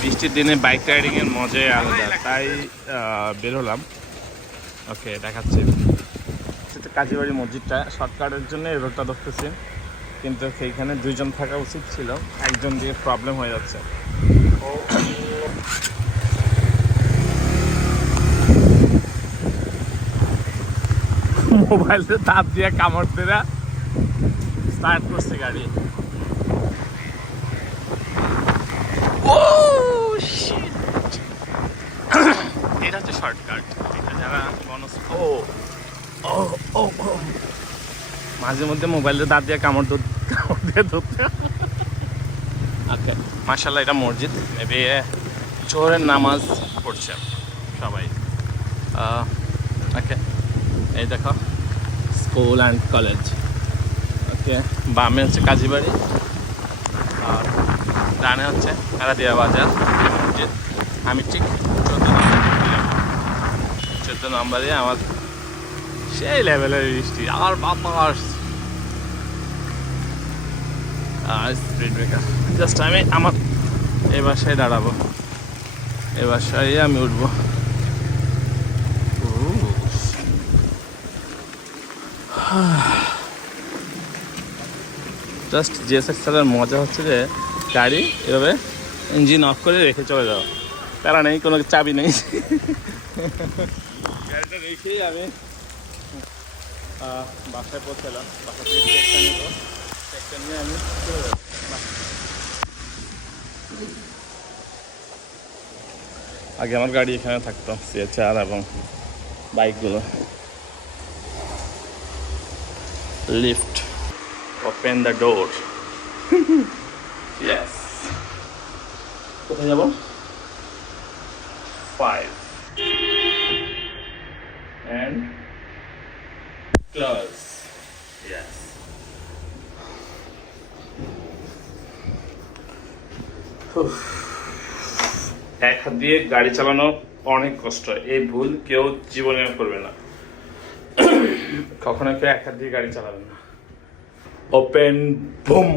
বৃষ্টির দিনে bike riding এর মজাই আলাদা, তাই বের হলাম। ওকে, দেখাচ্ছি কাজীবাড়ি মসজিদটা। শর্টকাটের জন্য এই রোডটা ধরতেছি, কিন্তু সেইখানে দুইজন থাকা উচিত ছিল, একজন দিয়ে প্রবলেম হয়ে যাচ্ছে। মোবাইলে তাপ দিয়ে কামড় দেরা স্টার্ট করছে গাড়ি। এটা হচ্ছে শর্টকাট, এটা যারা মাঝে মধ্যে মোবাইলে দাঁত দিয়ে কামড় দিয়ে ধরতে। ওকে, মাশাআল্লাহ এটা মসজিদ, মেবি জোহরের নামাজ পড়ছে সবাই। ওকে, এই দেখো স্কুল অ্যান্ড কলেজ। ওকে, বামে হচ্ছে কাজীবাড়ি আর ডানে হচ্ছে কারাদিয়া বাজার মসজিদ। আমি ঠিক 14 নম্বরে আমার সেই লেভেলের বৃষ্টি। আর বাতাস আর স্পিড ব্রেকার। জাস্ট আমি আমার এই বাসায় দাঁড়াবো, এই বাসায় আমি উঠবো। জাস্ট জিএসএক্সএলের মজা হচ্ছে যে গাড়ি এভাবে ইঞ্জিন অফ করে রেখে চলে যাওয়া, প্যারা নেই, কোনো চাবি নেই। গাড়িটা রেখেই আমি বাসায় পৌঁছালাম। বাসা থেকে চেকটা নেব, চেকটা নিয়ে আমি আগে আমার গাড়ি এখানে থাকতো, সিএচআর এবং বাইকগুলো। Lift, open the door. Yes, কোথায় যাব? 5 and close. Yes. এক হাত দিয়ে গাড়ি চালানো অনেক কষ্ট, এই ভুল কেউ জীবনে করবে না। কখনো কেউ এক হাত দিয়ে গাড়ি চালাবে না। Open broom.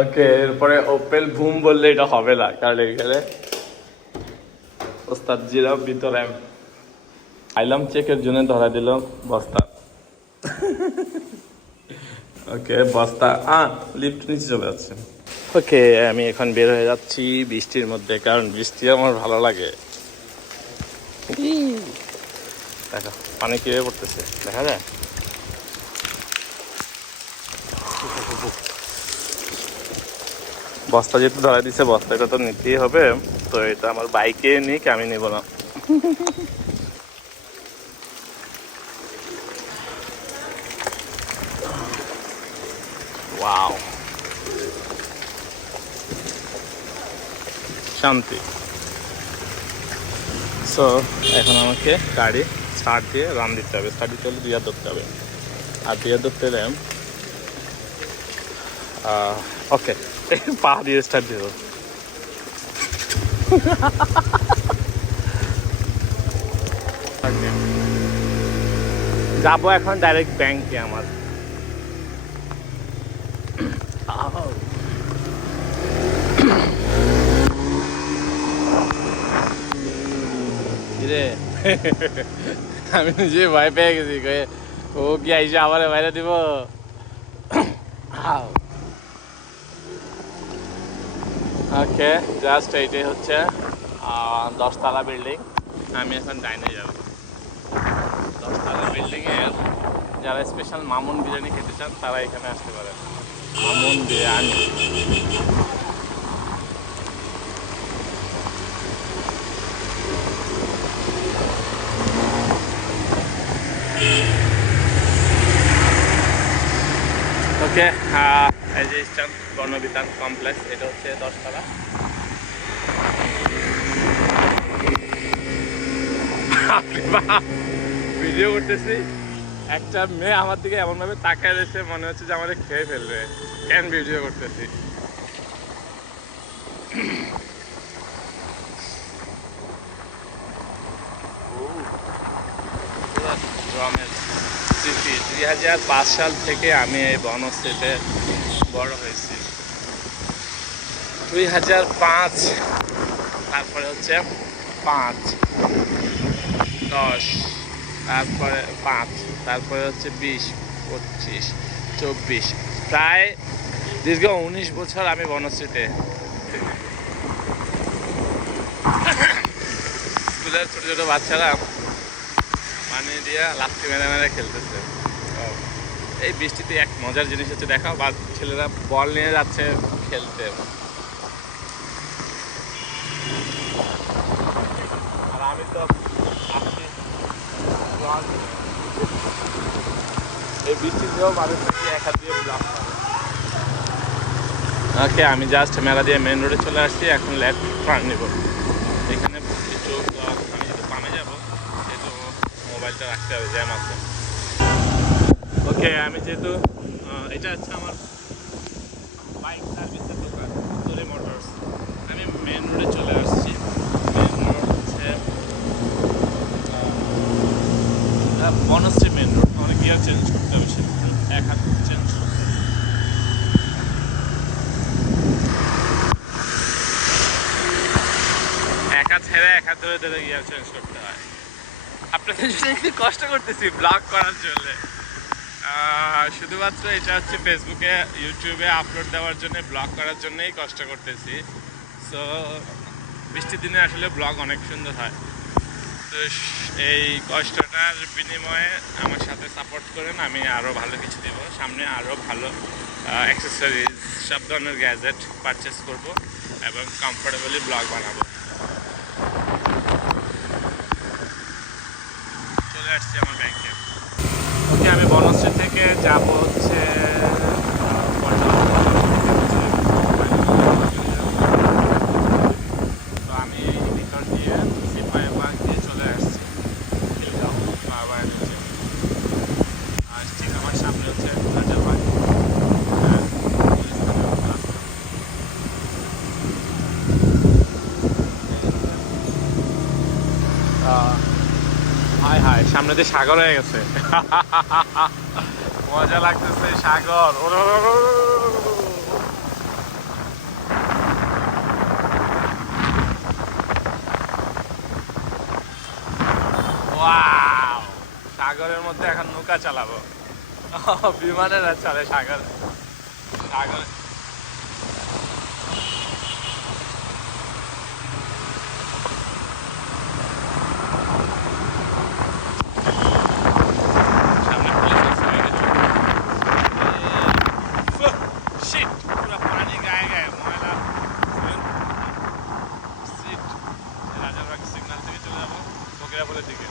ওকে, এরপরে ওপেন বুম বললে এটা হবে না, কারণ এখানে ওস্তাদ জিরা ভিতরে আইলাম চেকের জন্য ধরা দিল বস্তা। ওকে, বস্তা লিফট নিচে চলে যাচ্ছে। ওকে, আমি এখন বের হয়ে যাচ্ছি বৃষ্টির মধ্যে, কারণ বৃষ্টি আমার ভালো লাগে। দেখো পানি কিভাবে পড়তেছে, দেখা যায়। বস্তা যেহেতু ধরা দিচ্ছে, বস্তাটা তো নিতেই হবে, তো এটা আমার বাইকে নিক, আমি নেব না। ওয়াও, শান্তি। সো এখন আমাকে গাড়ি স্টার্ট দিয়ে রান দিতে হবে। স্টার্ট দিতে হলে 2 হাত ধরতে হবে, আর 2 হাত ধরতে হলে ওকে পা দিয়ে স্টার্ট দিব। যাবো এখন ডাইরেক্ট ব্যাংকে আমার। আমি নিজে ভয় পেয়ে গেছি, ও কি আইসে আমার বাইরে দিব। ওকে, জাস্ট এইটাই হচ্ছে 10 তলা বিল্ডিং। আমি এখন ডাইনে যাব। 10 তলা বিল্ডিংয়ের যারা স্পেশাল মামুন বিরিয়ানি খেতে চান তারা এখানে আসতে পারেন। মামুন বিরিয়ানি। ওকে, এই যে ইস্টার্ন গণবিতান কমপ্লেক্স, এটা হচ্ছে 10 তলা। ভিডিও করতেছি, একটা মেয়ে আমার দিকে এমনভাবে তাকায় রয়েছে, মনে হচ্ছে যে আমাদের খেয়ে ফেলবে। কেন ভিডিও করতেছি? স্মৃতি 2005 সাল থেকে আমি এই বনশ্রীতে বড় হয়েছি। 2005, তারপরে হচ্ছে 5, 10, তারপরে 5, তারপরে হচ্ছে 20, 25, 24, প্রায় দীর্ঘ 19 বছর আমি বনশ্রীতে। স্কুলের ছোটো ছোটো বাচ্চারা পানি দিয়ে লাফি মেরে মেরে খেলতেছে। এই বৃষ্টিতে এক মজার জিনিস হচ্ছে দেখাও, বা ছেলেরা বল নিয়ে যাচ্ছে খেলতে। আর আমি তো আসছি, এই বৃষ্টিতেও মানুষ নাকি এক হাত দিয়ে ব্লক করে। ওকে, আমি জাস্ট মেলা দিয়ে মেন রোডে চলে আসছি, এখন লেফট টার্ন নেব। এখানে কিছু আমি যেহেতু পামে যাবো সেহেতু মোবাইলটা রাখতে হবে, জ্যাম আছে। ওকে, আমি যেহেতু এটা হচ্ছে আমার বাইক সার্ভিসের দোকান উত্তরে মোটরস, আমি মেন রোডে চলে আসছি। মেন রোড হচ্ছে বনশ্রী মেন রোড। অনেক গিয়ার চেঞ্জ করতে হবে, সে এক হাত চেঞ্জ করতে হবে। এক হাত ছেড়ে এক হাত ধরে ধরে গিয়ার চেঞ্জ করতে হয়। আপনাদের জন্য একটু কষ্ট করতেছি ব্লগ করার জন্য, শুধুমাত্র এটা হচ্ছে ফেসবুকে ইউটিউবে আপলোড দেওয়ার জন্য, ব্লগ করার জন্যই কষ্ট করতেছি। সো বৃষ্টির দিনে আসলে ব্লগ অনেক সুন্দর হয়। তো এই কষ্টটার বিনিময়ে আমার সাথে সাপোর্ট করেন, আমি আরও ভালো কিছু দেব সামনে, আরও ভালো অ্যাক্সেসরিজ, সব ধরনের গ্যাজেট পারচেস করব এবং কমফোর্টেবলি ব্লগ বানাবো। চলে আসছি আমার ব্যাংকে। ওকে, আমি বনশ্রী থেকে যাব হচ্ছে তো আমি ভিতর দিয়ে সিপাহি বাগ দিয়ে চলে আসছি খিলগাঁও বাবার নিচে। আর ঠিক আমার সামনে হচ্ছে রাজারবাগ। হায় হায়, সামনে দিয়ে সাগর হয়ে গেছে। মজা লাগতেছে সাগর। ওয়াও, সাগরের মধ্যে এখন নৌকা চালাবো। বিমানেরা চলে সাগর। সাগর দিকে।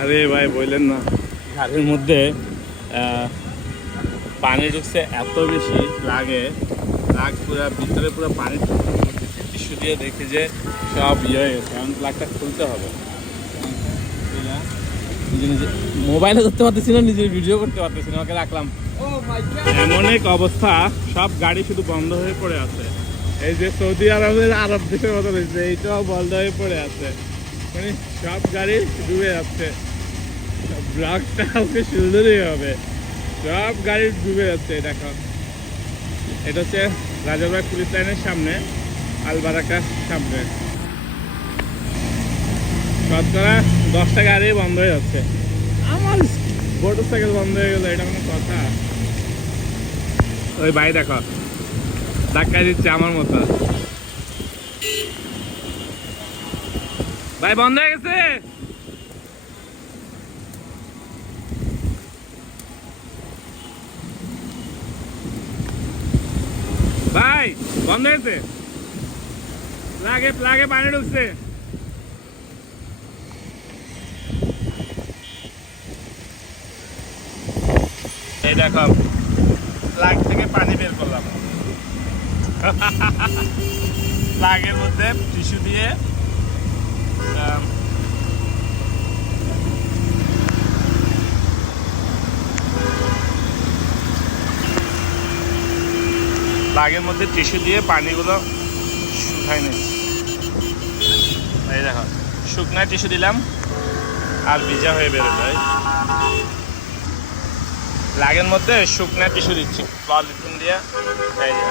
আরে ভাই বললেন না, গাড়ির মধ্যে পানি ঢুকছে এত বেশি লাগে, প্লাগ পুরো ভিতরে পুরো পানি টিস্যু দিয়ে দেখি যে সব ইয়ে হয়ে গেছে। এখন প্লাগটা খুলতে হবে। মোবাইলে ধরতে পারতেছি না, নিজের ভিডিও করতে পারতেছি না, ওকে রাখলাম। এমন এক অবস্থা, সব গাড়ি শুধু বন্ধ হয়ে পড়ে আছে। এই যে সৌদি আরবের আরব দেশের মতো রয়েছে, এইটাও বন্ধ হয়ে পড়ে আছে, মানে সব গাড়ি ডুবে যাচ্ছে। ব্লগটা ওকে সুন্দরই হবে, সব গাড়ি ডুবে যাচ্ছে। দেখো, এটা হচ্ছে রাজারবাগ পুলিশ লাইনের সামনে, আলবারাকার সামনে। শতকরা 10টা গাড়ি বন্ধ হয়ে যাচ্ছে। আমার মোটরসাইকেল বন্ধ হয়ে গেল, এটা কোনো কথা? ওই ভাই দেখো ধাক্কা দিচ্ছে আমার মতো। ভাই বন্ধ হয়ে গেছে। ভাই বন্ধ হয়েছে, প্লাগে পানি ঢুকছে। এই দেখো প্লাগ থেকে পানি বের করলাম। প্লাগের মধ্যে টিস্যু দিয়ে পানিগুলো শুকাই নিচ্ছি। এই দেখো শুকনা টিস্যু দিলাম আর ভিজা হয়ে বেরো যায়। লাগের মধ্যে শুকনা টিস্যু দিচ্ছি পলিথিন দিয়ে। এই যে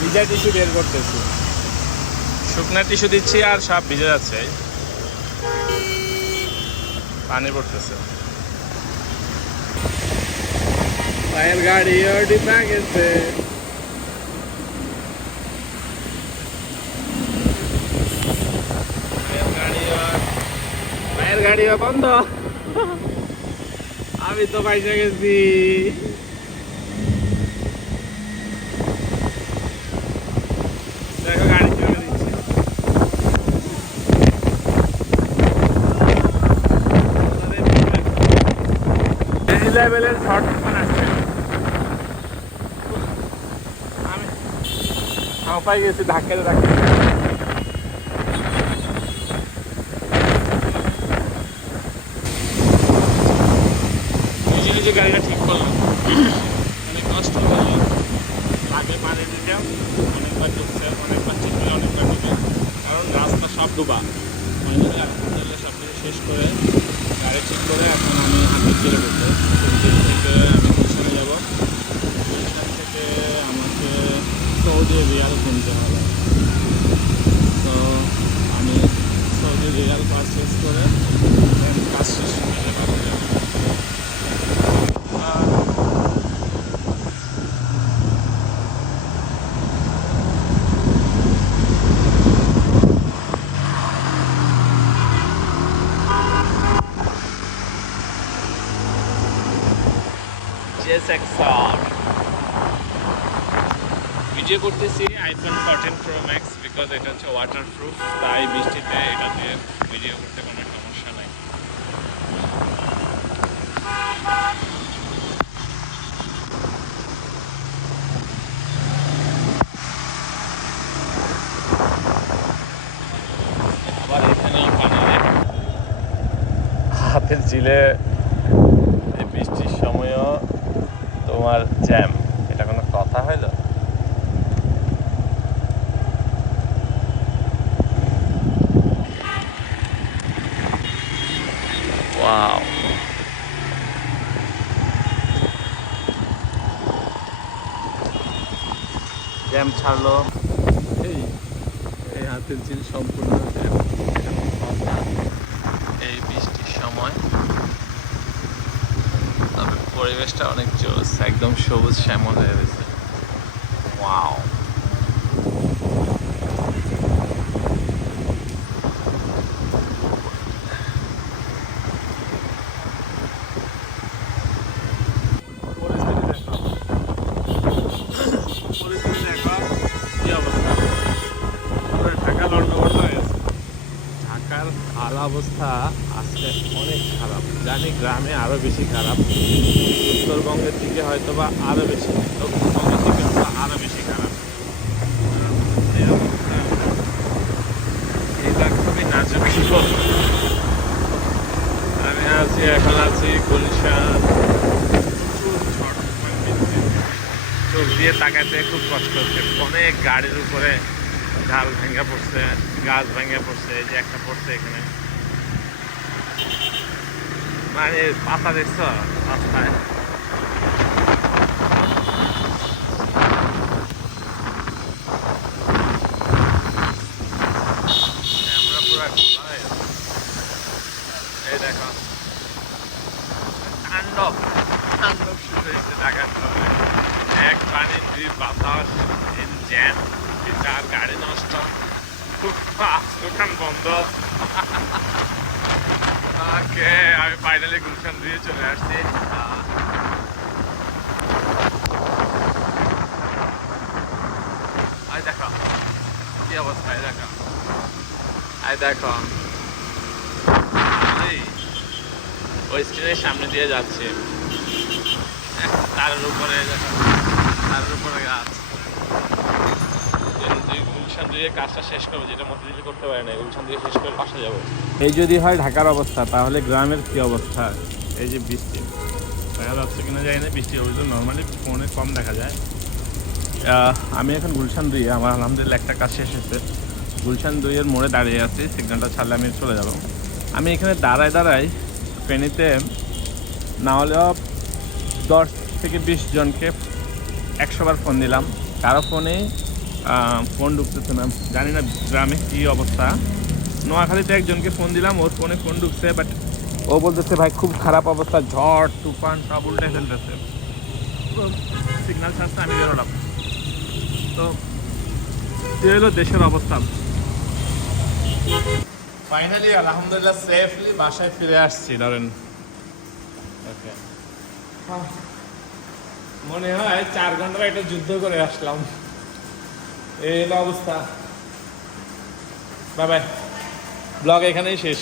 ভিজা টিস্যু বের করতেছি, শুকনা টিস্যু দিচ্ছি আর সব ভিজে যাচ্ছে, পানি পড়তেছে। ভাইয়ের গাড়ি ওটি গেছে। ভাইয়ের গাড়ি বন্ধ, আমি তো পাইসা গেছি। দেখো গাড়ি চলে দিচ্ছে। এই লেভেলের শর্ট আসছে। আমি পাই গেছি ধাক্কা ধাক্কা। নিজে নিজে গাড়িটা ঠিক করলাম, অনেক কষ্ট হলো। আগে পানি দিতাম, অনেকবার ডুবছে, অনেকবার চিনলে অনেকবার ডুবে, কারণ রাস্তা সব ডুবা। আলহামদুলিল্লাহ সব কিছু শেষ করে গাড়ি ঠিক করে এখন আমি হাতে চলে বলবো। থেকে আমি গুলশানে যাবো, গুলশান থেকে আমাকে সৌদি রিয়াল কিনতে হবে। তো আমি সৌদি রিয়াল পারচেস করে কাজ শেষ করে বাড়ি যাবো। ভিডিও করতেছি আইফোন 14 প্রো ম্যাক্স, বিকজ এটা হচ্ছে ওয়াটার প্রুফ, তাই বৃষ্টিতে এটা দিয়ে ভিডিও করতে কোনো সমস্যা নাই। আবার এখানেও পানি হাতের ঝিলে এই বৃষ্টির সময়ও তোমার জ্যাম, এটা কোনো কথা হইল? ওয়াও, জ্যাম ছাড়লো। এই হাতের ঝিল সম্পূর্ণ জ্যাম, এই বৃষ্টির সময়। তবে পরিবেশটা অনেক জোস, একদম সবুজ শ্যামল হয়ে গেছে। ওয়াও, ঢাকার হাল অবস্থা আজকে অনেক খারাপ, জানি গ্রামে আরো বেশি খারাপ, উত্তরবঙ্গের দিকে হয়তো বা আরো বেশি, দক্ষিণবঙ্গের দিকে হয়তো আরো বেশি খারাপ। এটা খুবই নাজুক জীবন। আমি আছি, এখন আছি গুলশান। চোখ দিয়ে তাকাতে খুব কষ্ট হচ্ছে, অনেক গাড়ির উপরে ঢাল ভেঙে পড়ছে, গাছ ভেঙে পড়ছে, এই যে একটা পড়ছে এখানে, মানে পাতা দেখছ রাস্তায়। আমরা পুরো এই দেখো তাণ্ডব তাণ্ডব শুরু হয়েছে ঢাকার শহরে। এক পানি, দুই বাতাস, তিন জ্যাম, চার গাড়ি নষ্ট, দোকান বন্ধ। ওকে, আমি ফাইনালি গুলশান দিয়ে চলে আসছি। আই দেখো কি অবস্থা, আই দেখো, আই দেখো ওই স্ক্রিনের সামনে দিয়ে যাচ্ছি, তারের উপরে গাছ। গুলশান 2 কাজটা শেষ করবো, যেটা মতিঝিলে করতে পারে না, গুলশান 2 শেষ করে বাসা যাবো। এই যদি হয় ঢাকার অবস্থা, তাহলে গ্রামের কি অবস্থা? এই যে বৃষ্টি দেখা যাচ্ছে কিনা জানি না, বৃষ্টি অবশ্য নর্মালি ফোনে কম দেখা যায়। আমি এখন গুলশান 2, আমার আলহামদুলিল্লাহ একটা কাজ শেষ হয়েছে। গুলশান 2-এর মোড়ে দাঁড়িয়ে আছি, সিগন্যালটা ছাড়লে আমি চলে যাব। আমি এখানে দাঁড়ায় ফেনীতে না হলেও 10 থেকে 20 জনকে 100 বার ফোন দিলাম, কারো ফোনে ফোন ঢুকতেছে না। জানি না গ্রামে কী অবস্থা। নোয়াখালীতে একজনকে ফোন দিলাম, ওর ফোনে ফোন ঢুকছে, বাট ও বলতেছে ভাই খুব খারাপ অবস্থা, ঝড় তুফান সব উল্টে ফেলতেছে। তো সিগন্যাল ছাড়তে আমি বেরোলাম। তো এই হলো দেশের অবস্থা। ফাইনালি আলহামদুলিল্লাহ সেফলি বাসায় ফিরে আসছি। ধরেন ওকে, মনে হয় 4 ঘন্টার একটা যুদ্ধ করে আসলাম। এই হলো অবস্থা। বাই বাই, ব্লগ এখানেই শেষ।